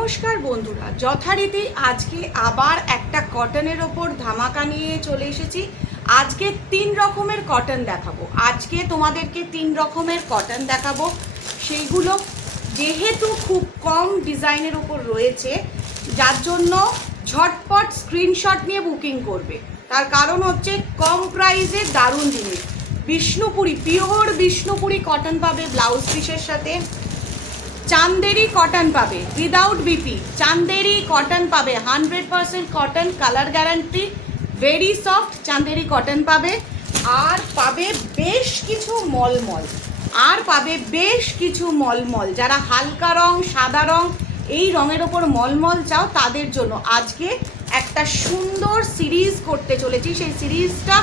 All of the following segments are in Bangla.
নমস্কার বন্ধুরা, যথারীতি আজকে আবার একটা কটনের ওপর ধামাকা নিয়ে চলে এসেছি। আজকে 3 রকমের কটন দেখাবো। আজকে তোমাদেরকে 3 রকমের কটন দেখাবো। সেইগুলো যেহেতু খুব কম ডিজাইনের ওপর রয়েছে, যার জন্য ঝটপট স্ক্রিনশট নিয়ে বুকিং করবে। তার কারণ হচ্ছে কম প্রাইসে দারুণ জিনিস। বিষ্ণুপুরি, পিওর বিষ্ণুপুরি কটন পাবে ব্লাউজ পিসের সাথে। চান্দেরি কটন পাবে উইদাউট বিপি, চান্দেরি কটন পাবে 100% cotton, colour guarantee, very soft Chanderi cotton পাবে। আর পাবে বেশ কিছু মলমল, যারা হালকা রং, সাদা রং, এই রঙের ওপর মলমল চাও তাদের জন্য আজকে একটা সুন্দর সিরিজ করতে চলেছি। সেই সিরিজটা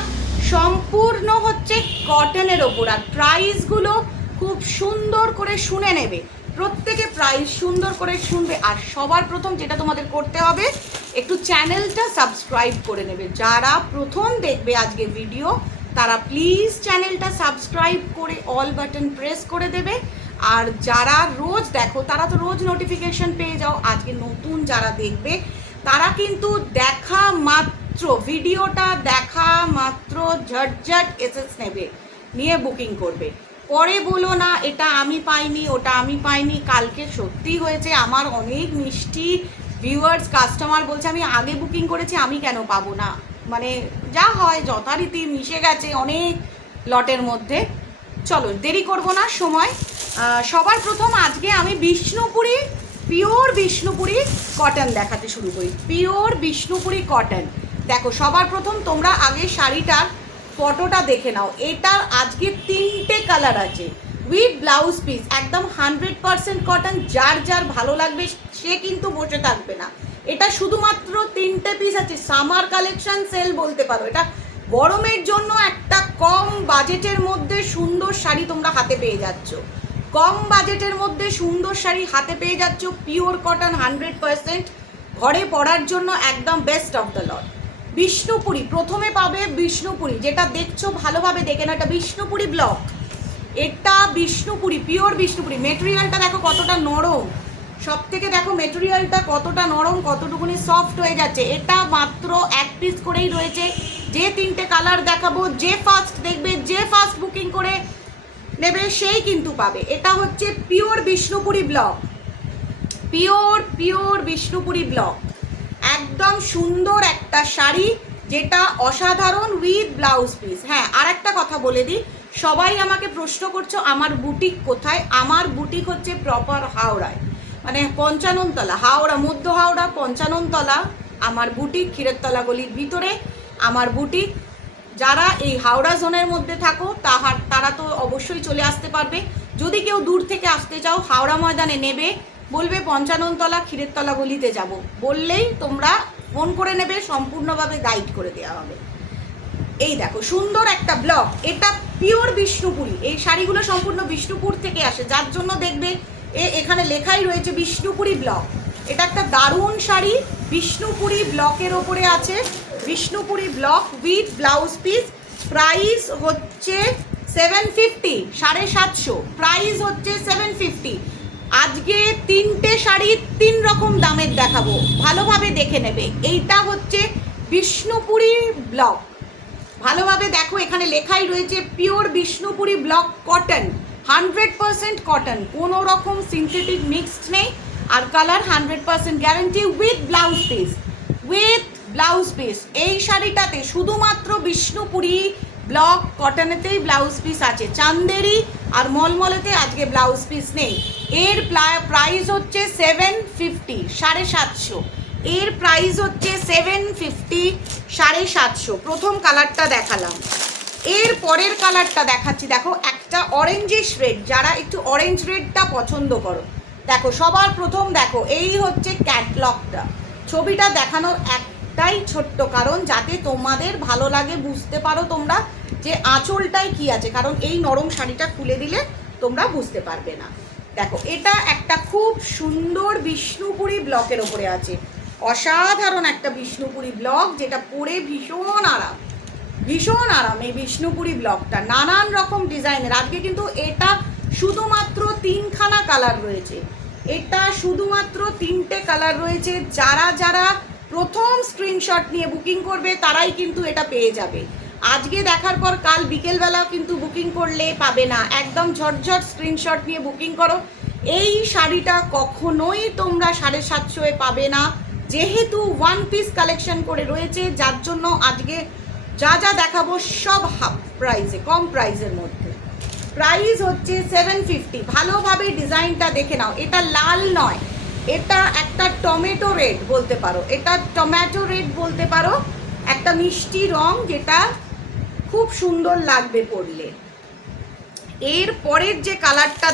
সম্পূর্ণ হচ্ছে কটনের ওপর। আর প্রাইসগুলো খুব সুন্দর করে শুনে নেবে, প্রত্যেকে প্রাইস সুন্দর করে শুনবে। আর সবার প্রথম যেটা তোমাদের করতে হবে, একটু চ্যানেলটা সাবস্ক্রাইব করে নেবে। যারা প্রথম দেখবে আজকে ভিডিও, তারা প্লিজ চ্যানেলটা সাবস্ক্রাইব করে অল বাটন প্রেস করে দেবে। আর যারা রোজ দেখো তারা তো রোজ নোটিফিকেশন পেয়ে যাও। আজকে নতুন যারা দেখবে তারা কিন্তু দেখা মাত্র, ভিডিওটা দেখা মাত্র ঝটঝট এসএস নেবে, নিয়ে বুকিং করবে। পরে বলো না এটা আমি পাইনি, ওটা আমি পাইনি। কালকে সত্যি হয়েছে, আমার অনেক মিষ্টি ভিউয়ার্স কাস্টমার বলছে আমি আগে বুকিং করেছি, আমি কেন পাবো না। মানে যা হয় যথারীতি মিশে গেছে অনেক লটের মধ্যে। চলো দেরি করব না সময়। সবার প্রথম আজকে আমি বিষ্ণুপুরি, পিওর বিষ্ণুপুরি কটন দেখাতে শুরু করি। পিওর বিষ্ণুপুরি কটন দেখো, সবার প্রথম তোমরা আগে শাড়িটার ফটোটা দেখে নাও। এটার আজকে 3টে কালার আছে উইথ ব্লাউজ পিস, একদম 100% কটন। যার যার ভালো লাগবে সে কিন্তু বসে থাকবে না। এটা শুধুমাত্র 3টে পিস আছে, সামার কালেকশন সেল বলতে পারো। এটা গরমের জন্য একটা কম বাজেটের মধ্যে সুন্দর শাড়ি তোমরা হাতে পেয়ে যাচ্ছ। কম বাজেটের মধ্যে সুন্দর শাড়ি হাতে পেয়ে যাচ্ছ, পিওর কটন 100%, ঘরে পরার জন্য একদম best of the lot. Bishnupuri প্রথমে পাবে, বিষ্ণুপুরি যেটা দেখছো ভালোভাবে দেখে না, এটা বিষ্ণুপুরি ব্লক। এটা বিষ্ণুপুরি, পিওর বিষ্ণুপুরি। মেটেরিয়ালটা দেখো কতটা নরম, সব থেকে দেখো মেটেরিয়ালটা কতটা নরম, কতটুকুনি সফট হয়ে যাচ্ছে। এটা মাত্র 1 পিস করেই রয়েছে। যে 3টে কালার দেখাবো, যে ফার্স্ট দেখবে, যে ফার্স্ট বুকিং করে নেবে সেই কিন্তু পাবে। এটা হচ্ছে pure Bishnupuri block, pure Bishnupuri block. একদম সুন্দর একটা শাড়ি, যেটা অসাধারণ উইথ ব্লাউজ পিস। হ্যাঁ, আর একটা কথা বলে দিই, সবাই আমাকে প্রশ্ন করছো আমার বুটিক কোথায়। আমার বুটিক হচ্ছে প্রপার হাওড়ায়, মানে 55 তলা, হাওড়া, মধ্য হাওড়া 55 তলা আমার বুটিক। ক্ষীরেরতলা গলির ভিতরে আমার বুটিক। যারা এই হাওড়া জোনের মধ্যে থাকো তারা তো অবশ্যই চলে আসতে পারবে। যদি কেউ দূর থেকে আসতে চাও, হাওড়া ময়দানে নেবে, বলবে 55 তলা ক্ষীরেরতলা গলিতে যাব, বললেই তোমরা ফোন করে নেবে, সম্পূর্ণভাবে গাইড করে দেওয়া হবে। এই দেখো সুন্দর একটা ব্লক, এটা পিওর বিষ্ণুপুরি। এই শাড়িগুলো সম্পূর্ণ বিষ্ণুপুর থেকে আসে, যার জন্য দেখবে এখানে লেখাই রয়েছে বিষ্ণুপুরি ব্লক। এটা একটা দারুণ শাড়ি, বিষ্ণুপুরি ব্লকের ওপরে আছে। Bishnupuri block with blouse piece. Price হচ্ছে 750, 750। প্রাইস হচ্ছে 750। আজকে 3টে শাড়ি 3 রকম দামের দেখাবো, ভালোভাবে দেখে নেবে। এইটা হচ্ছে বিষ্ণুপুরি ব্লক, ভালোভাবে দেখো, এখানে লেখাই রয়েছে pure Bishnupuri block cotton, 100% cotton, কোনো রকম সিনথেটিক মিক্সড নেই। আর colour 100% guarantee with blouse piece, এই শাড়িটাতে শুধুমাত্র বিষ্ণুপুরি ব্লক কটনেতেই ব্লাউজ পিস আছে। চান্দেরি আর মলমলেতে আজকে ব্লাউজ পিস নেই। এর প্রাইস হচ্ছে 750, 750। এর প্রাইস হচ্ছে 750, 750। প্রথম কালারটা দেখালাম, এর পরের কালারটা দেখাচ্ছি। দেখো একটা অরেঞ্জিশ রেড, যারা একটু অরেঞ্জ রেডটা পছন্দ করো, দেখো সবার প্রথম দেখো এই হচ্ছে ক্যাটলগটা। ছবিটা দেখানোর একটাই ছোট্ট কারণ, যাতে তোমাদের ভালো লাগে, বুঝতে পারো তোমরা যে আঁচলটায় কি আছে, কারণ এই নরম শাড়িটা খুলে দিলে তোমরা বুঝতে পারবে না। দেখো এটা একটা খুব সুন্দর বিষ্ণুপুরি ব্লকের ওপরে আছে, অসাধারণ একটা বিষ্ণুপুরি ব্লক, যেটা পরে ভীষণ আরাম। এই বিষ্ণুপুরি ব্লকটা নানান রকম ডিজাইনের। আজকে কিন্তু এটা শুধুমাত্র 3খানা কালার রয়েছে, এটা শুধুমাত্র 3টে কালার রয়েছে, যারা যারা প্রথম স্ক্রিনশট নিয়ে বুকিং করবে তারাই কিন্তু এটা পেয়ে যাবে। আজকে দেখার পর কাল বিকেলবেলা কিন্তু বুকিং করলে পাবে না, একদম ঝটঝট স্ক্রিনশট নিয়ে বুকিং করো। এই শাড়িটা কখনোই তোমরা 750 পাবে না, যেহেতু ওয়ান পিস কালেকশন করে রয়েছে, যার জন্য আজকে যা যা দেখাবো সব হাফ প্রাইসে, কম প্রাইসের মধ্যে। প্রাইস হচ্ছে 750। ভালোভাবে ডিজাইনটা দেখে নাও, এটা লাল নয়, এটা একটা টমেটো রেড বলতে পারো, এটা টমেটো রেড বলতে পারো, একটা মিষ্টি রং, যেটা খুব সুন্দর লাগবে পরলে। এর পরের যে কালারটা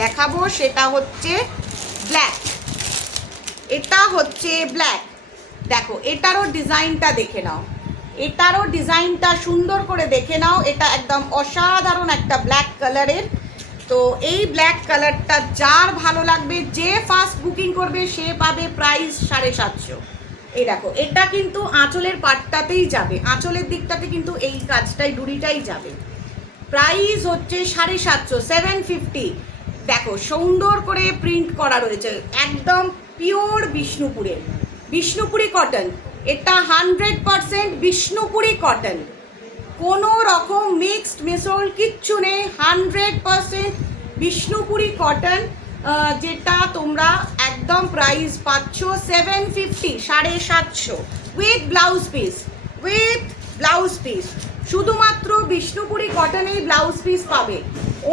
দেখাবো, সেটা হচ্ছে ব্ল্যাক। এটা হচ্ছে ব্ল্যাক। দেখো এটারও ডিজাইনটা দেখে নাও, এটারও ডিজাইনটা সুন্দর করে দেখে নাও। এটা একদম অসাধারণ একটা ব্ল্যাক কালারের। তো এই ব্ল্যাক কালারটা যার ভালো লাগবে, যে ফার্স্ট বুকিং করবে সে পাবে প্রাইস 750। এই দেখো, এটা কিন্তু আঁচলের পাটটাতেই যাবে, আঁচলের দিকটাতে কিন্তু এই কাজটাই, ডুরিটাই যাবে। প্রাইস হচ্ছে 750, 750। দেখো সুন্দর করে প্রিন্ট করা রয়েছে, একদম পিওর বিষ্ণুপুরি কটন। এটা 100% বিষ্ণুপুরি কটন, কোনো রকম মিক্সড মিসল কিচ্ছু নেই, 100% বিষ্ণুপুরি কটন, যেটা তোমরা একদম প্রাইস পাচ্ছ 750, 750 উইথ ব্লাউজ পিস। শুধুমাত্র বিষ্ণুপুরি কটনেই ব্লাউজ পিস পাবে,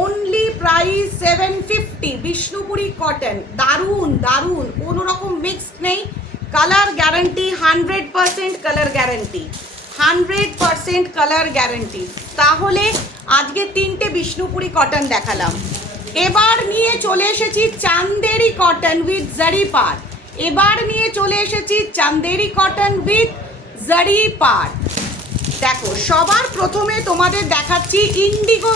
অনলি প্রাইস 750, বিষ্ণুপুরি কটন। দারুণ দারুণ, কোনো রকম মিক্সড নেই, colour guarantee 100% colour guarantee, 100% colour guarantee. তাহলে আজকে 3টে বিষ্ণুপুরি কটন দেখালাম, এবার নিয়ে চলে এসেছি চান্দেরি কটন উইথ জারি পার। দেখো সবার প্রথমে তোমাদের দেখাচ্ছি ইন্ডিগো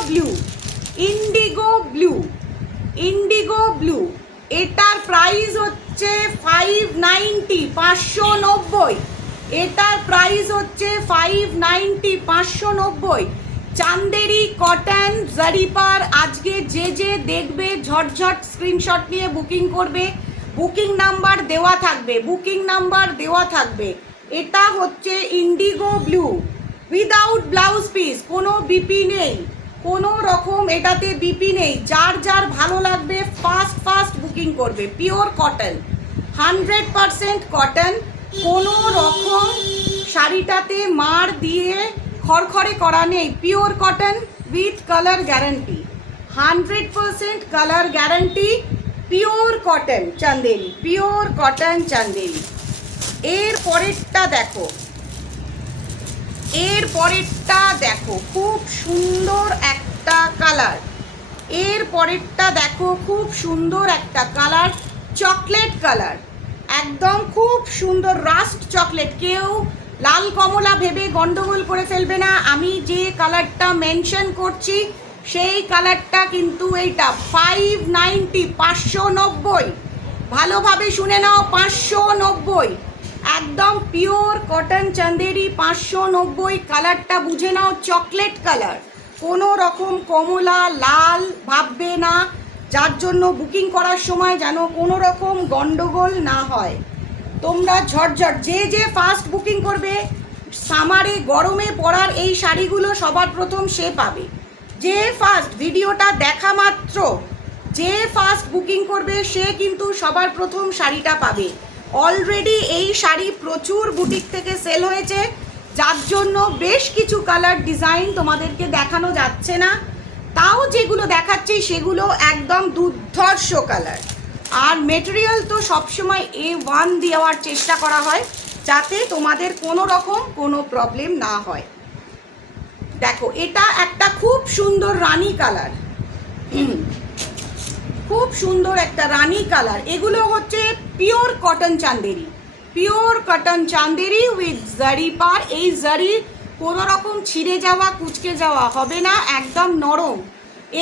ব্লু। এটার প্রাইস হচ্ছে 590, 590। এটার প্রাইস হচ্ছে 590, 590। চান্দেরি কটন জারিপার। আজকে যে যে দেখবে ঝটঝট স্ক্রিনশট নিয়ে বুকিং করবে, বুকিং নাম্বার দেওয়া থাকবে। এটা হচ্ছে Indigo blue without blouse piece, কোনো বিপি নেই, কোনো রকম এটাতে বিপি নেই। যার যার ভালো লাগবে ফাস্ট বুকিং করবে। পিওর কটন, 100% কটন, কোনো রকম শাড়িটাতে মার দিয়ে খড়খড়ে করা নেই। Pure cotton with colour guarantee, 100% colour guarantee. Pure cotton Chanderi. এর পরেরটা দেখো, খুব সুন্দর একটা কালার, চকলেট কালার, একদম খুব সুন্দর রাস্ট চকলেট। কেউ লাল কমলা ভেবে গন্ডগোল করে ফেলবে না, আমি যে কালারটা মেনশন করছি সেই কালারটা কিন্তু এইটা। 590, 590, ভালোভাবে শুনে নাও, 590, একদম পিওর কটন চান্দেরি, 590। কালারটা বুঝে নাও, চকলেট কালার, কোনো রকম কমলা লাল ভাববে না, যার জন্য বুকিং করার সময় যেন কোনো রকম গন্ডগোল না হয়। তোমরা ঝটঝট যে ফার্স্ট বুকিং করবে, সামারে গরমে পরার এই শাড়িগুলো সবার প্রথম সে পাবে। যে ফার্স্ট ভিডিওটা দেখা মাত্র যে ফার্স্ট বুকিং করবে সে কিন্তু সবার প্রথম শাড়িটা পাবে। অলরেডি এই শাড়ি প্রচুর বুটিক থেকে সেল হয়েছে, যার জন্য বেশ কিছু কালার ডিজাইন তোমাদেরকে দেখানো যাচ্ছে না, তাও যেগুলো দেখাচ্ছি সেগুলো একদম দুর্ধর্ষ কালার। আর মেটেরিয়াল তো সবসময় A1 দেওয়ার চেষ্টা করা হয়, যাতে তোমাদের কোনো রকম কোনো প্রবলেম না হয়। দেখো এটা একটা খুব সুন্দর রানী কালার, খুব সুন্দর একটা রানী কালার। এগুলো হচ্ছে পিওর কটন চান্দেরি উইথ জারি পার। এই জারি কোনো রকম ছিঁড়ে যাওয়া কুচকে যাওয়া হবে না, একদম নরম।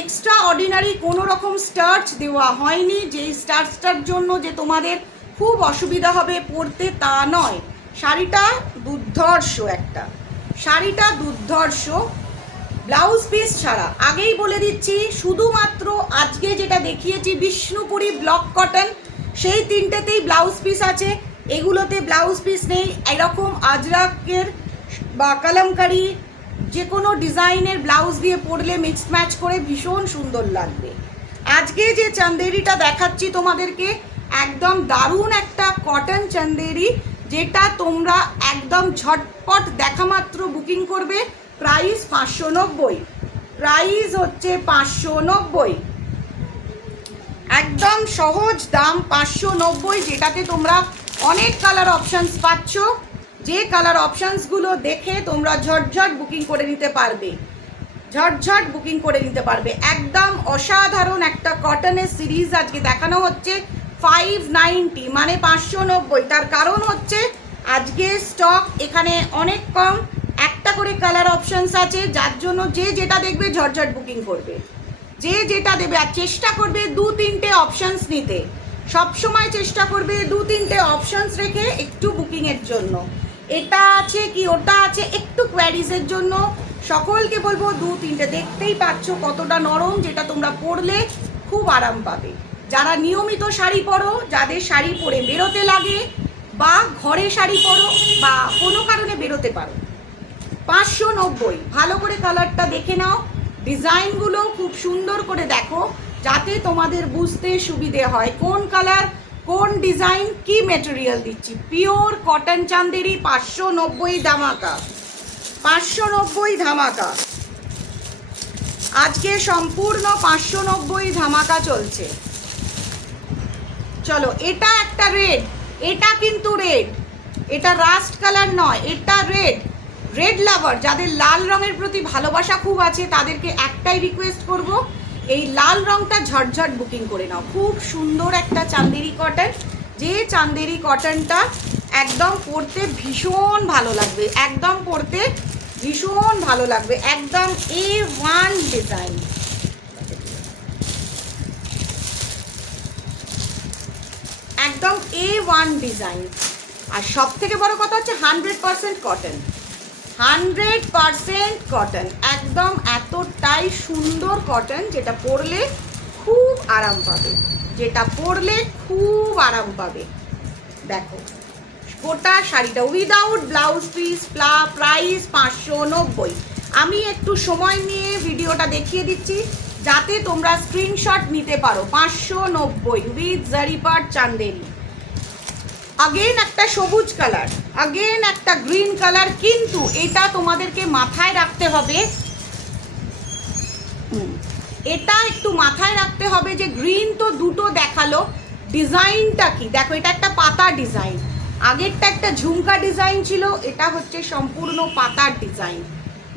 এক্সট্রা অর্ডিনারি কোনো রকম স্টার্চ দেওয়া হয়নি, যেই স্টার্চটার জন্য যে তোমাদের খুব অসুবিধা হবে পরতে তা নয়। শাড়িটা দুর্ধর্ষ। ব্লাউজ পিস ছাড়া আগেই বলে দিচ্ছি, শুধুমাত্র আজকে যেটা দেখিয়েছি বিষ্ণুপুরি ব্লক কটন, সেই তিনটেতেই ব্লাউজ পিস আছে। এগুলোতে ব্লাউজ পিস নেই। এরকম আজরাকের বা কালামকারি যে কোনো ডিজাইনের ব্লাউজ দিয়ে পরলে মিক্সড ম্যাচ করে ভীষণ সুন্দর লাগবে। আজকে যে চান্দেরিটা দেখাচ্ছি তোমাদেরকে, একদম দারুণ একটা কটন চান্দেরি, যেটা তোমরা একদম ঝটপট দেখা মাত্র বুকিং করবে। প্রাইস 590, প্রাইস হচ্ছে 590, একদম সহজ দাম 590, যেটাতে তোমরা অনেক কালার অপশানস পাচ্ছ। যে কালার অপশানসগুলো দেখে তোমরা ঝটঝট বুকিং করে নিতে পারবে, ঝটঝট বুকিং করে নিতে পারবে। একদম অসাধারণ একটা কটনের সিরিজ আজকে দেখানো হচ্ছে 590, মানে 590। তার কারণ হচ্ছে আজকে স্টক এখানে অনেক কম, একটা করে কালার অপশানস আছে, যার জন্য যে যেটা দেখবে ঝটঝট বুকিং করবে, যে যেটা দেবে। আর চেষ্টা করবে 2-3টে অপশানস নিতে, সবসময় চেষ্টা করবে 2-3টে অপশানস রেখে একটু বুকিংয়ের জন্য। এটা আছে কি ওটা আছে, একটু কোয়ারিজের জন্য সকলকে বলবো 2-3টে। দেখতেই পাচ্ছ কতটা নরম, যেটা তোমরা পরলে খুব আরাম পাবে। যারা নিয়মিত শাড়ি পরো, যাদের শাড়ি পরে বেরোতে লাগে, বা ঘরে শাড়ি পরো, বা কোনো কারণে বেরোতে পারো, 590। ভালো করে কালারটা দেখে নাও, ডিজাইনগুলো খুব সুন্দর করে দেখো, যাতে তোমাদের বুঝতে সুবিধে হয় কোন কালার, কোন ডিজাইন, কি মেটেরিয়াল দিচ্ছি। পিওর কটন চান্দেরি 590 ধামাকা, 590 ধামাকা। আজকে সম্পূর্ণ 590 ধামাকা চলছে। চলো, এটা একটা রেড, এটা কিন্তু রেড, এটা রাস্ট কালার নয়, এটা রেড। রেড লাভার, যাদের লাল রঙের প্রতি ভালোবাসা খুব আছে, তাদেরকে একটাই রিকোয়েস্ট করব, এই লাল রঙটা ঝটঝট বুকিং করে নাও। খুব সুন্দর একটা চান্দেরি কটন, যে চান্দেরি কটনটা একদম পরতে ভীষণ ভালো লাগবে, একদম পরতে ভীষণ ভালো লাগবে। একদম A1 ডিজাইন, একদম A1 ডিজাইন। আর সব থেকে বড় কথা হচ্ছে 100% কটন, 100% কটন, একদম এতটাই সুন্দর কটন, যেটা পরলে খুব আরাম পাবে, যেটা পরলে খুব আরাম পাবে। দেখো গোটা শাড়িটা উইদাউট ব্লাউজ পিস, প্রাইস 590। আমি একটু সময় নিয়ে ভিডিওটা দেখিয়ে দিচ্ছি, যাতে তোমরা স্ক্রিনশট নিতে পারো। 590 উইথ জারিপাট চান্দেরি। আগেন একটা সবুজ কালার, আগেন একটা গ্রিন কালার, কিন্তু এটা তোমাদেরকে মাথায় রাখতে হবে, এটা একটু মাথায় রাখতে হবে যে গ্রিন তো দুটো দেখালো, ডিজাইনটা কি দেখো। এটা একটা পাতা ডিজাইন, আগেরটা একটা ঝুমকা ডিজাইন ছিল, এটা হচ্ছে সম্পূর্ণ পাতার ডিজাইন।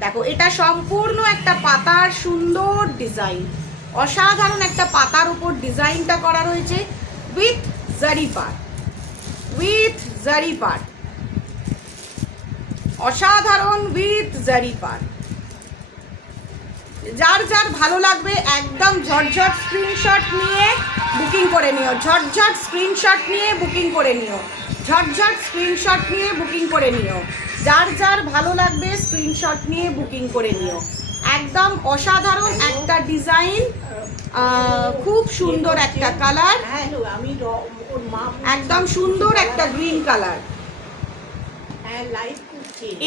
দেখো এটা সম্পূর্ণ একটা পাতার সুন্দর ডিজাইন, অসাধারণ একটা পাতার উপর ডিজাইনটা করা রয়েছে উইথ জারিপাট, উইথ জারিপাট, অসাধারণ উইথ জারিপাট। যার যার ভালো লাগবে একদম ঝটঝট স্ক্রিনশট নিয়ে বুকিং করে নিও, ঝটঝট স্ক্রিনশট নিয়ে বুকিং করে নিও, ঝটঝট স্ক্রিনশট নিয়ে বুকিং করে নিও। যার যার ভালো লাগবে স্ক্রিনশট নিয়ে বুকিং করে নিও। একদম অসাধারণ একটা ডিজাইন, খুব সুন্দর একটা কালার, একদম সুন্দর একটা গ্রিন কালার।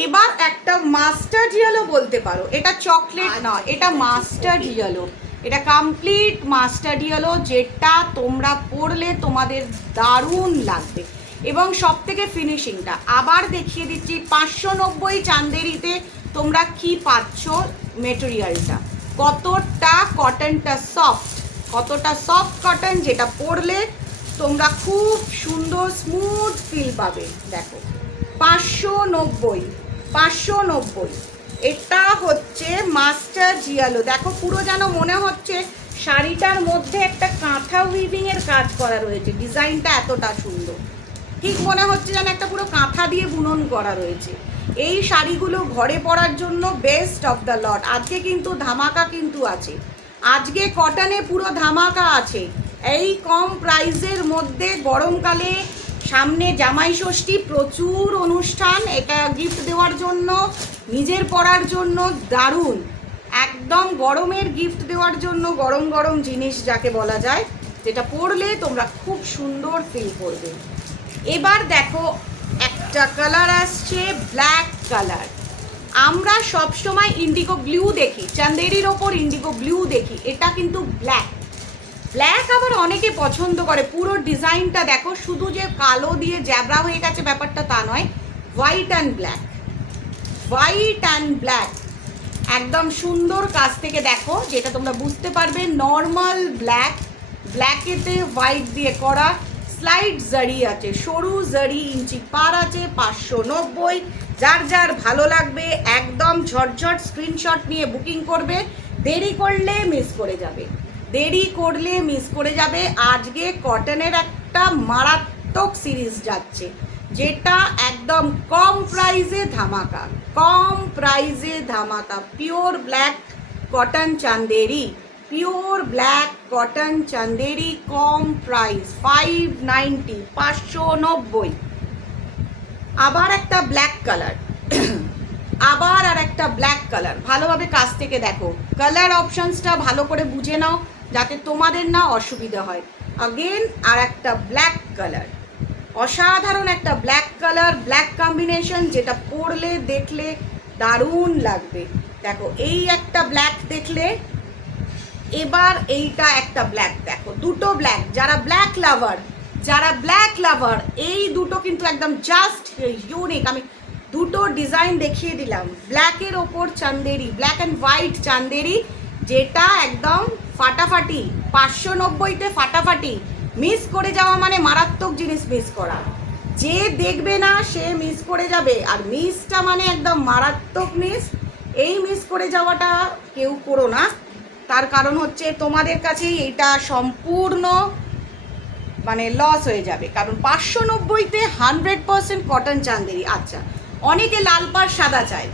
এবার একটা মাস্টার্ড ইয়েলো বলতে পারো, এটা চকলেট না, এটা মাস্টার্ড ইয়েলো, এটা কমপ্লিট মাস্টার্ড ইয়েলো, যেটা তোমরা পরলে তোমাদের দারুণ লাগবে। এবং সব থেকে ফিনিশিংটা আবার দেখিয়ে দিচ্ছি, 590 চান্দেরিতে তোমরা কি পাচ্ছ, মেটেরিয়ালটা কতটা, কটনটা সফট, কতটা সফট কটন, যেটা পরলে তোমরা খুব সুন্দর স্মুথ ফিল পাবে। দেখো 590, 590। এটা হচ্ছে মাস্টার জিয়ালো। দেখো পুরো যেন মনে হচ্ছে শাড়িটার মধ্যে একটা কাঁথা উইভিংয়ের কাজ করা রয়েছে, ডিজাইনটা এতটা সুন্দর, ঠিক মনে হচ্ছে যেন একটা পুরো কাঁথা দিয়ে বুনন করা রয়েছে। এই শাড়িগুলো ঘরে পরার জন্য বেস্ট অফ দ্য লট। আজকে কিন্তু ধামাকা কিন্তু আছে, আজকে কটনে পুরো ধামাকা আছে। এই কম প্রাইসের মধ্যে গরমকালে সামনে জামাই ষষ্ঠী, প্রচুর অনুষ্ঠান, এটা গিফট দেওয়ার জন্য, নিজের পরার জন্য দারুণ। একদম গরমের গিফট দেওয়ার জন্য গরম গরম জিনিস যাকে বলা যায়, যেটা পরলে তোমরা খুব সুন্দর ফিল করবে। এবার দেখো একটা কালার আসছে ব্ল্যাক কালার। আমরা সব সময় ইন্ডিগো ব্লু দেখি, চান্দেরির ওপর ইন্ডিগো ব্লু দেখি, এটা কিন্তু ব্ল্যাক। ব্ল্যাক আবার অনেকে পছন্দ করে। পুরো ডিজাইনটা দেখো, শুধু যে কালো দিয়ে জ্যাবরা হয়ে গেছে ব্যাপারটা তা নয়, white and black, white and black একদম সুন্দর। কাছ থেকে দেখো যেটা তোমরা বুঝতে পারবে, নর্মাল ব্ল্যাক, ব্ল্যাকেতে হোয়াইট দিয়ে করা, স্লাইড জারি আছে, সরু জারি, ইঞ্চি পার আছে, 590। যার যার ভালো লাগবে একদম ঝটঝট স্ক্রিনশট নিয়ে বুকিং করবে, দেরি করলে মিস করে যাবে, দেরি করলে মিস করে যাবে। আজকে কটনের একটা মারাত্মক সিরিজ যাচ্ছে, যেটা একদম কম প্রাইসে ধামাকা, কম প্রাইসে ধামাকা। Pure black cotton Chanderi, pure black cotton Chanderi, কম প্রাইস 590, 590। আবার একটা ব্ল্যাক কালার, আবার আর একটা ব্ল্যাক কালার। ভালোভাবে কাছ থেকে দেখো, কালার অপশনসটা ভালো করে বুঝে নাও যাতে তোমাদের না অসুবিধা হয়। अगेन আর একটা ব্ল্যাক কালার, অসাধারণ একটা ব্ল্যাক কালার, ব্ল্যাক কম্বিনেশন, যেটা পরলে দেখলে দারুণ লাগবে। দেখো এই একটা ব্ল্যাক দেখলে, এবার এইটা একটা ব্ল্যাক দেখো, দুটো ব্ল্যাক। যারা ব্ল্যাক লাভার, যারা ব্ল্যাক লাভার, এই দুটো কিন্তু একদম জাস্ট ইউনিক। আমি দুটো ডিজাইন দেখিয়ে দিলাম, ব্ল্যাকের ওপর Chanderi, black and white Chanderi, যেটা একদম ফাটাফাটি, 590তে ফাটাফাটি। মিস করে যাওয়া মানে মারাত্মক জিনিস মিস করা, যে দেখবে না সে মিস করে যাবে। আর মিসটা মানে একদম মারাত্মক মিস। এই মিস করে যাওয়াটা কেউ করো না, তার কারণ হচ্ছে তোমাদের কাছেই এটা সম্পূর্ণ মানে লস হয়ে যাবে। কারণ 590তে 100% কটন চান্দেরি। আচ্ছা, অনেকে লাল পাড় সাদা চায়,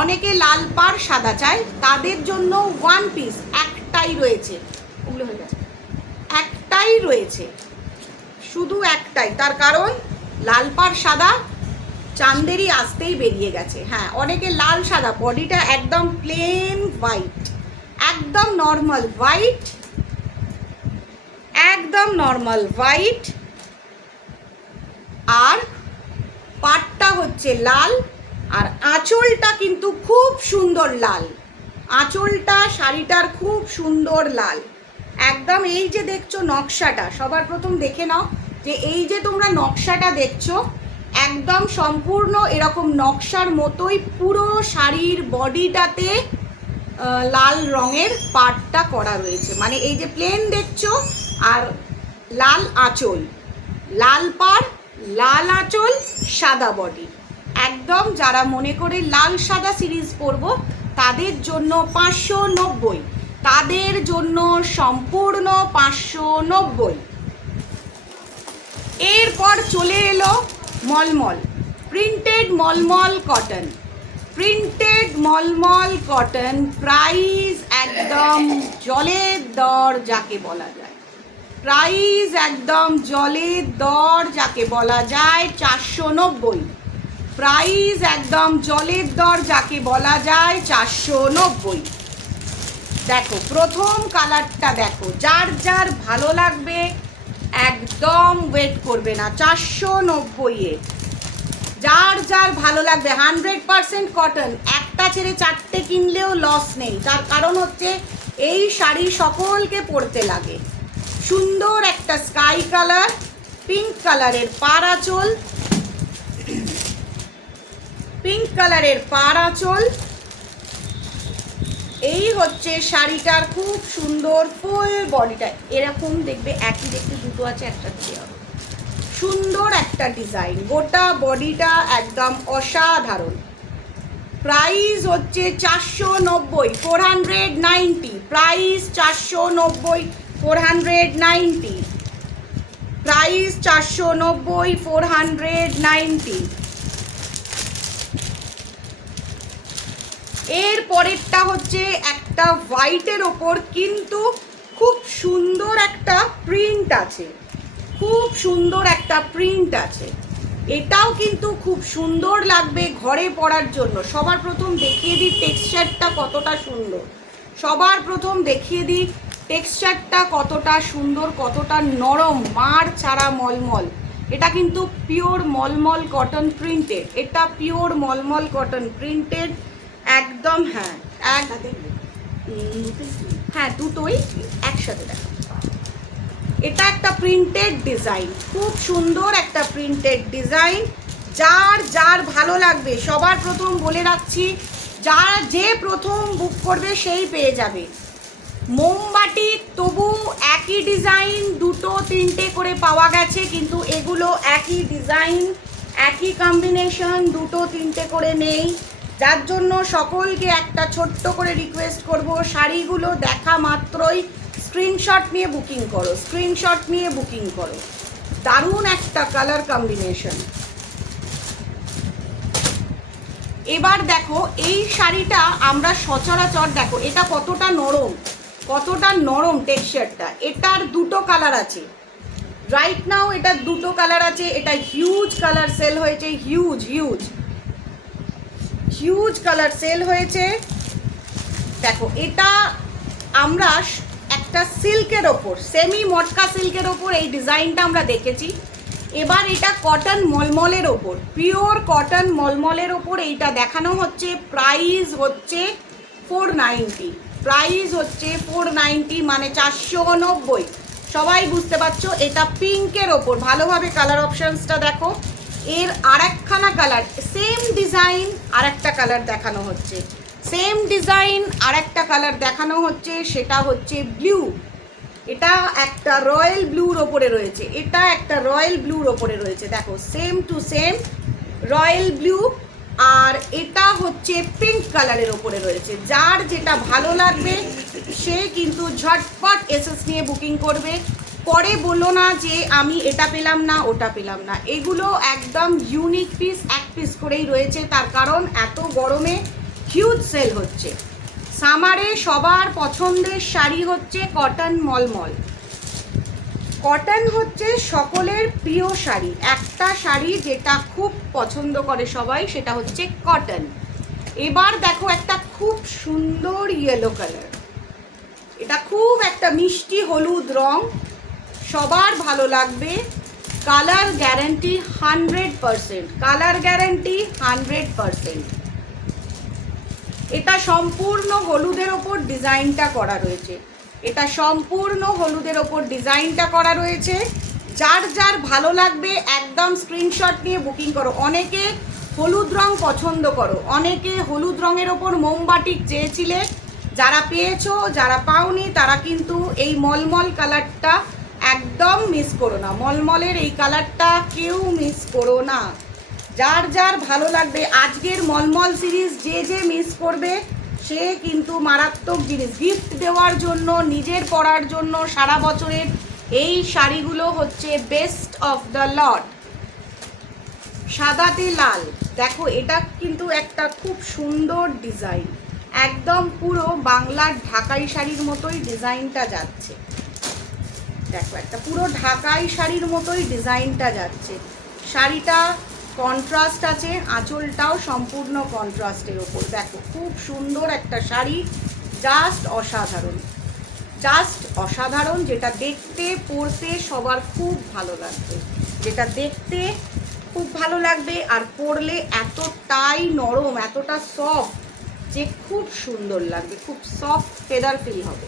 অনেকে লাল পাড় সাদা চায়, তাদের জন্য ওয়ান পিস একটাই রয়েছে, ওগুলো হয়ে গেছে, একটাই রয়েছে, শুধু একটাই। তার কারণ লাল পাড় সাদা চান্দেরি আসতেই বেরিয়ে গেছে। হ্যাঁ, অনেকে লাল সাদা, বডিটা একদম প্লেন হোয়াইট, একদম নর্মাল হোয়াইট, একদম নর্মাল হোয়াইট, আর পাটটা হচ্ছে লাল, আর আঁচলটা কিন্তু খুব সুন্দর লাল। আঁচলটা শাড়িটার খুব সুন্দর লাল একদম। এই যে দেখছো নকশাটা, সবার প্রথম দেখে নাও যে এই যে তোমরা নকশাটা দেখছো, একদম সম্পূর্ণ এরকম নকশার মতোই পুরো শাড়ির বডিটাতে লাল রঙের পাটটা করা রয়েছে। মানে এই যে প্লেন দেখছো আর লাল আঁচল, লাল পাড়, লাল আঁচল, সাদা বডি, একদম। যারা মনে করে লাল সাদা সিরিজ পরবো তাদের জন্য 590, তাদের জন্য সম্পূর্ণ 590। এরপর চলে এলো mulmul, printed mulmul cotton, printed mulmul cotton. Price একদম জলের দর যাকে বলা যায়, প্রাইস একদম জলের দর যাকে বলা যায়, 490। প্রাইস একদম জলের দর যাকে বলা যায়, 490। দেখো প্রথম কালারটা দেখো, যার যার ভালো লাগবে একদম ওয়েট করবে না, 490-এ যার যার ভালো লাগবে। 100% কটন, একটা ছেড়ে চারটে কিনলেও লস নেই। তার কারণ হচ্ছে এই শাড়ি সকলকে পরতে লাগে। সুন্দর একটা স্কাই কালার, পিঙ্ক কালারের পাড় আঁচল, পিঙ্ক কালারের পাড় আঁচল। এই হচ্ছে শাড়িটার খুব সুন্দর ফুল বডিটা, এরকম দেখবে একই দেখতে দুটো আছে, একটা দিয়ে হবে। সুন্দর একটা ডিজাইন, গোটা বডিটা একদম অসাধারণ। প্রাইস হচ্ছে 490, 490। প্রাইস 490, 490। প্রাইস 490, 490। এর পরেরটা হচ্ছে একটা হোয়াইটের ওপর কিন্তু খুব সুন্দর একটা প্রিন্ট আছে, খুব সুন্দর একটা প্রিন্ট আছে। এটাও কিন্তু খুব সুন্দর লাগবে ঘরে পরার জন্য। সবার প্রথম দেখিয়ে দিই টেক্সচারটা কতটা সুন্দর। সবার প্রথম দেখিয়ে দিই টেক্সচারটা কতটা সুন্দর, কতটা নরম, মাড় ছাড়া মলমল। এটা কিন্তু পিওর মলমল কটন প্রিন্টেড, এটা পিওর মলমল কটন প্রিন্টেড একদম। হ্যাঁ দুটোই একসাথে দেখো। এটা একটা প্রিন্টেড ডিজাইন, খুব সুন্দর একটা প্রিন্টেড ডিজাইন। যার যার ভালো লাগবে, সবার প্রথম বলে রাখছি, যে প্রথম বুক করবে সেই পেয়ে যাবে। মোমবাটি তবু একই ডিজাইন দুটো তিনটে করে পাওয়া গেছে, কিন্তু এগুলো একই ডিজাইন একই কম্বিনেশন দুটো তিনটে করে নেই। যার জন্য সকলকে একটা ছোট্ট করে রিকোয়েস্ট করব, শাড়িগুলো দেখা মাত্রই স্ক্রিনশট নিয়ে বুকিং করো, স্ক্রিনশট নিয়ে বুকিং করো। দারুণ একটা কালার কম্বিনেশন। এবার দেখো এই শাড়িটা আমরা সচরাচর, দেখো এটা কতটা নরম, কতটা নরম টেক্সচারটা। এটার দুটো কালার আছে রাইট নাও, এটার দুটো কালার আছে। এটা হিউজ কালার সেল হয়েছে, huge huge huge colour sale হয়েছে। দেখো এটা আমরা একটা সিল্কের ওপর, সেমি মটকা সিল্কের ওপর এই ডিজাইনটা আমরা দেখেছি। এবার এটা কটন মলমলের ওপর, পিওর কটন মলমলের ওপর এইটা দেখানো হচ্ছে। প্রাইস হচ্ছে 490, প্রাইস হচ্ছে 490 মানে 490। সবাই বুঝতে পারছো এটা পিঙ্কের ওপর। ভালোভাবে কালার অপশানসটা দেখো। এর আরেকখানা কালার, সেম ডিজাইন আরেকটা কালার দেখানো হচ্ছে, সেম ডিজাইন আরেকটা কালার দেখানো হচ্ছে, সেটা হচ্ছে ব্লু। এটা একটা রয়্যাল ব্লুর ওপরে রয়েছে, এটা একটা রয়্যাল ব্লুর ওপরে রয়েছে। দেখো same to same royal blue. আর এটা হচ্ছে পিঙ্ক কালারের ওপরে রয়েছে। যার যেটা ভালো লাগবে সে কিন্তু ঝটপট এসএস নিয়ে বুকিং করবে। পরে বলো না যে আমি এটা পেলাম না ওটা পেলাম না। এগুলো একদম ইউনিক পিস, এক পিস করেই রয়েছে। তার কারণ এত গরমে হিউজ সেল হচ্ছে। সামারে সবার পছন্দের শাড়ি হচ্ছে কটন মলমল। কটন হচ্ছে সকলের প্রিয় শাড়ি। একটা শাড়ি যেটা খুব পছন্দ করে সবাই, সেটা হচ্ছে কটন। এবার দেখো একটা খুব সুন্দর ইয়েলো কালার, এটা খুব একটা মিষ্টি হলুদ রং, সবার ভালো লাগবে। Colour guarantee 100%, colour guarantee 100%। এটা সম্পূর্ণ হলুদের ওপর ডিজাইনটা করা রয়েছে, এটা সম্পূর্ণ হলুদের ওপর ডিজাইনটা করা রয়েছে। যার যার ভালো লাগবে একদম স্ক্রিনশট নিয়ে বুকিং করো। অনেকে হলুদ রং পছন্দ করো, অনেকে হলুদ রঙের ওপর মোমবাটিক চেয়েছিলে, যারা পেয়েছো যারা পাওনি তারা কিন্তু এই মলমল কালারটা একদম মিস করো না। মলমলের এই কালারটা কেউ মিস করো না। যার যার ভালো লাগবে আজকের মলমল সিরিজ যে যে মিস করবে সে কিন্তু মারাত্মক জিনিস গিফট দেওয়ার জন্য, নিজের পরার জন্য সারা বছরের এই শাড়িগুলো হচ্ছে বেস্ট অফ দ্য লট। সাদাতে লাল, দেখো এটা কিন্তু একটা খুব সুন্দর ডিজাইন, একদম পুরো বাংলার ঢাকাই শাড়ির মতোই ডিজাইনটা যাচ্ছে। দেখো একটা পুরো ঢাকাই শাড়ির মতোই ডিজাইনটা যাচ্ছে। শাড়িটা কন্ট্রাস্ট আছে, আঁচলটাও সম্পূর্ণ কন্ট্রাস্টের ওপর। দেখো খুব সুন্দর একটা শাড়ি, জাস্ট অসাধারণ, জাস্ট অসাধারণ। যেটা দেখতে পরতে সবার খুব ভালো লাগবে, যেটা দেখতে খুব ভালো লাগবে আর পরলে এতটাই নরম, এতটা সফট যে খুব সুন্দর লাগবে, খুব সফট ফেদার ফিল হবে।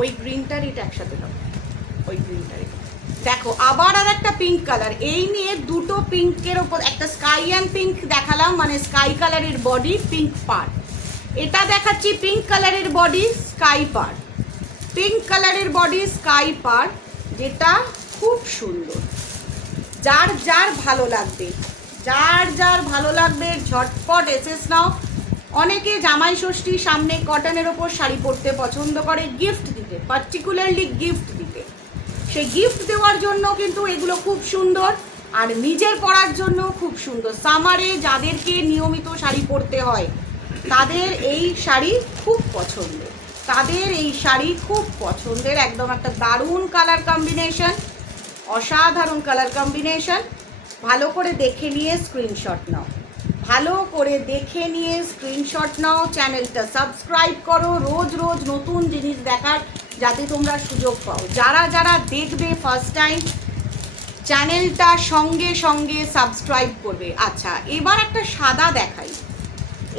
ওই গ্রিনটার এটা একসাথে হবে, ওই গ্রিনটার। দেখো আবার আর একটা পিঙ্ক কালার, এই নিয়ে দুটো পিঙ্কের ওপর একটা স্কাই অ্যান্ড পিঙ্ক দেখালাম, মানে স্কাই কালারের বডি পিঙ্ক পার্ট। এটা দেখাচ্ছি পিঙ্ক কালারের বডি স্কাই পার্ট, পিঙ্ক কালারের বডি স্কাই পার্ট, যেটা খুব সুন্দর। যার যার ভালো লাগবে, যার যার ভালো লাগবে ঝটপট এসএস নাও। অনেকে জামাই ষষ্ঠী সামনে কটনের ওপর শাড়ি পরতে পছন্দ করে, গিফট দিতে, পার্টিকুলারলি গিফট দিতে। সেই গিফট দেওয়ার জন্য কিন্তু এগুলো খুব সুন্দর, আর নিজের পরার জন্য খুব সুন্দর। সামারে যাদেরকে নিয়মিত শাড়ি পরতে হয় তাদের এই শাড়ি খুব পছন্দের, তাদের এই শাড়ি খুব পছন্দের। একদম একটা দারুণ কালার কম্বিনেশন, অসাধারণ কালার কম্বিনেশন। ভালো করে দেখে নিয়ে স্ক্রিনশট নাও। ভালো করে দেখে নিয়ে স্ক্রিনশট নাও, চ্যানেলটা সাবস্ক্রাইব করো, রোজ রোজ নতুন জিনিস দেখার যাতে তোমরা সুযোগ পাও। যারা যারা দেখবে ফার্স্ট টাইম চ্যানেলটা সঙ্গে সঙ্গে সাবস্ক্রাইব করবে। আচ্ছা, এবার একটা সাদা দেখাই।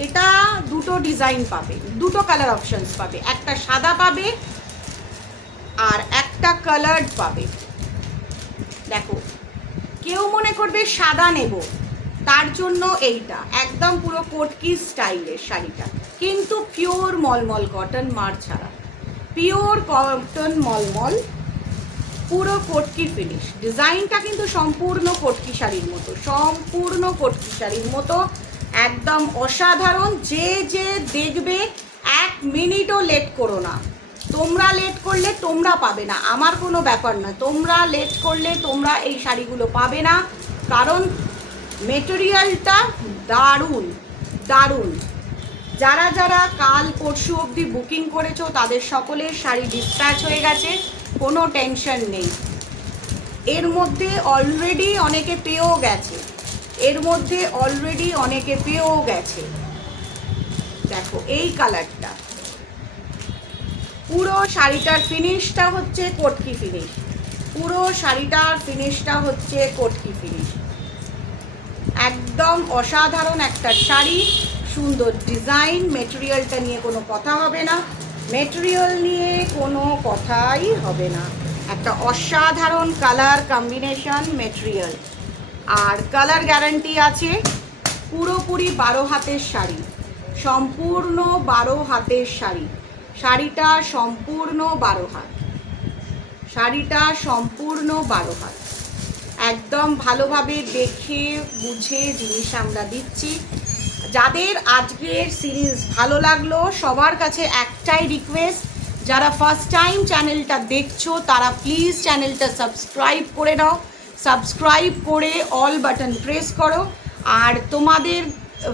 এটা দুটো ডিজাইন পাবে, দুটো কালার অপশনস পাবে, একটা সাদা পাবে আর একটা কালার্ড পাবে। দেখো, কেউ মনে করবে সাদা নেব, তার জন্য এইটা একদম পুরো কোটকি স্টাইলের শাড়িটা, কিন্তু পিওর মলমল কটন, মার ছাড়া পিওর কটন মলমল, পুরো কোটকি ফিনিশ। ডিজাইনটা কিন্তু সম্পূর্ণ কোটকি শাড়ির মতো, সম্পূর্ণ কোটকি শাড়ির মতো, একদম অসাধারণ। যে যে দেখবে 1 মিনিটও লেট করো না। তোমরা লেট করলে তোমরা পাবে না, আমার কোনো ব্যাপার না। তোমরা লেট করলে তোমরা এই শাড়িগুলো পাবে না, কারণ মেটেরিয়ালটা দারুণ দারুণ। যারা যারা কাল পরশু অবধি বুকিং করেছো তাদের সকলের শাড়ি ডিসপ্যাচ হয়ে গেছে, কোনো টেনশন নেই। এর মধ্যে অলরেডি অনেকে পেয়েও গেছে, এর মধ্যে অলরেডি অনেকে পেয়েও গেছে। দেখো এই কালারটা, পুরো শাড়িটার ফিনিশটা হচ্ছে কোটকি ফিনিশ, পুরো শাড়িটার ফিনিশটা হচ্ছে কোটকি ফিনিশ। একদম অসাধারণ একটা শাড়ি, সুন্দর ডিজাইন। মেটেরিয়ালটা নিয়ে কোনো কথা হবে না, মেটেরিয়াল নিয়ে কোনো কথাই হবে না। একটা অসাধারণ কালার কম্বিনেশন, মেটেরিয়াল আর কালার গ্যারান্টি আছে। পুরোপুরি 12 হাতের শাড়ি, সম্পূর্ণ 12 হাতের শাড়ি। শাড়িটা সম্পূর্ণ 12 হাত, শাড়িটা সম্পূর্ণ 12 হাত। একদম ভালোভাবে দেখে বুঝে জিনিস আমরা দিচ্ছি। যাদের আজকের সিরিজ ভালো লাগলো, সবার কাছে একটাই রিকোয়েস্ট, যারা ফার্স্ট টাইম চ্যানেলটা দেখছো তারা প্লিজ চ্যানেলটা সাবস্ক্রাইব করে নাও, সাবস্ক্রাইব করে অল বাটন প্রেস করো। আর তোমাদের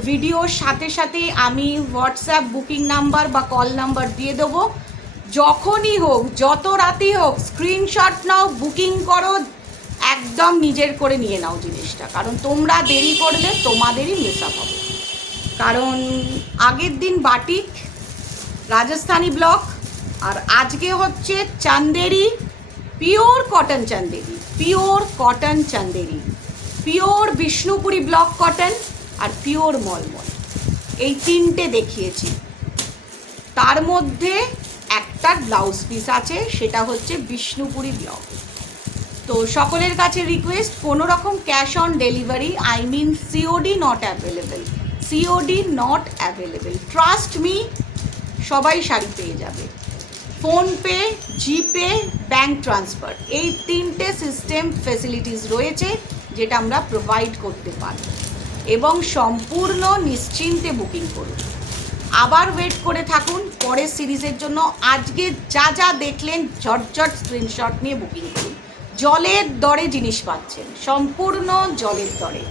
ভিডিওর সাথে সাথে আমি হোয়াটসঅ্যাপ বুকিং নাম্বার বা কল নাম্বার দিয়ে দেবো। যখনই হোক, যত রাতেই হোক, স্ক্রিনশট নাও, বুকিং করো, একদম নিজের করে নিয়ে নাও জিনিসটা, কারণ তোমরা দেরি করলে তোমাদেরই মিস আপ হবে। কারণ আগের দিন বাটিক রাজস্থানি ব্লক, আর আজকে হচ্ছে Chanderi, pure cotton Chanderi, pure cotton Chanderi, pure Bishnupuri block cotton আর পিওর মলমল, এই তিনটে দেখিয়েছি। তার মধ্যে একটা ব্লাউজ পিস আছে, সেটা হচ্ছে বিষ্ণুপুরি ব্লক। তো সকলের কাছে রিকোয়েস্ট, কোনো রকম cash on delivery, I mean COD not available, COD not available. Trust me, সবাই শাড়ি পেয়ে যাবে। ফোনপে, জিপে, ব্যাঙ্ক ট্রান্সফার, এই তিনটে সিস্টেম ফেসিলিটিস রয়েছে যেটা আমরা প্রোভাইড করতে পারি, এবং সম্পূর্ণ নিশ্চিন্তে বুকিং করুন। আবার ওয়েট করে থাকুন পরের সিরিজের জন্য। আজকে যা যা দেখলেন ঝটঝট স্ক্রিনশট নিয়ে বুকিং করুন। জলের দরে জিনিস পাচ্ছেন, সম্পূর্ণ জলের দরে।